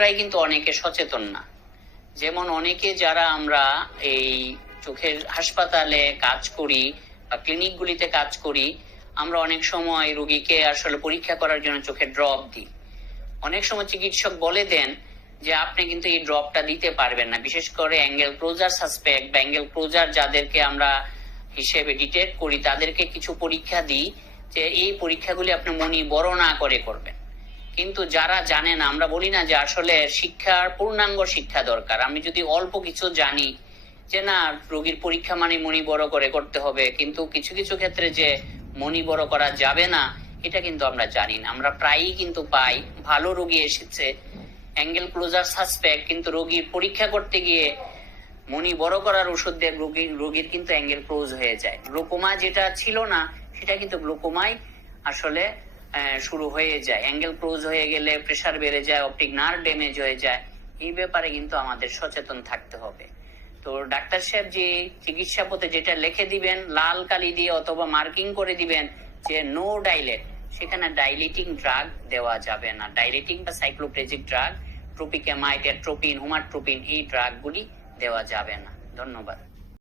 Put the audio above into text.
আমরাই কিন্তু অনেকে সচেতন না। যেমন অনেকে যারা আমরা এই চোখের হাসপাতালে কাজ করি বা ক্লিনিকগুলিতে কাজ করি, আমরা অনেক সময় রোগীকে আসলে পরীক্ষা করার জন্য চোখে ড্রপ দিই। অনেক সময় চিকিৎসক বলে দেন যে, আপনি কিন্তু এই ড্রপটা দিতে পারবেন না। বিশেষ করে অ্যাঙ্গেল ক্লোজার সাসপেক্ট বা অ্যাঙ্গেল ক্লোজার যাদেরকে আমরা হিসেবে ডিটেক্ট করি, তাদেরকে কিছু পরীক্ষা দিই যে, এই পরীক্ষাগুলি আপনি মনি বড় না করে করবেন। কিন্তু যারা জানে না, আমরা বলি না যে আসলে শিক্ষার পূর্ণাঙ্গ শিক্ষা দরকার। আমি যদি অল্প কিছু জানি যে না, রোগীর পরীক্ষা মানে মনি বড় করে করতে হবে, কিন্তু কিছু কিছু ক্ষেত্রে যে মনি বড় করা যাবে না, এটা কিন্তু আমরা জানি না। আমরা প্রায়ই কিন্তু পাই, ভালো রোগী এসেছে, অ্যাঙ্গেল ক্লোজার সাসপেক্ট, কিন্তু রোগীর পরীক্ষা করতে গিয়ে মনি বড় করার ওষুধ দিয়ে রোগীর রোগীর কিন্তু অ্যাঙ্গেল ক্লোজ হয়ে যায়। গ্লুকোমা যেটা ছিল না, সেটা কিন্তু গ্লুকোমাই আসলে শুরু হয়ে যায়। অ্যাঙ্গেল ক্লোজ হয়ে গেলে প্রেসার বেড়ে যায়, অপটিক নার্ভ ড্যামেজ হয়ে যায়। এই ব্যাপারে কিন্তু আমাদের সচেতন থাকতে হবে। তো ডাক্তার সাহেব যে চিকিৎসা পথে যেটা লিখে দিবেন, লাল কালি দিয়ে অথবা মার্কিং করে দিবেন, যে নো ডাইলেট, সেখানে ডাইলেটিং ড্রাগ দেওয়া যাবে না। ডাইলেটিং বা সাইক্লোপ্রেজিক ড্রাগ ট্রোপিক্যামাইড ট্রোপিন হোমাট্রোপিন, এই ড্রাগগুলি দেওয়া যাবে না। ধন্যবাদ।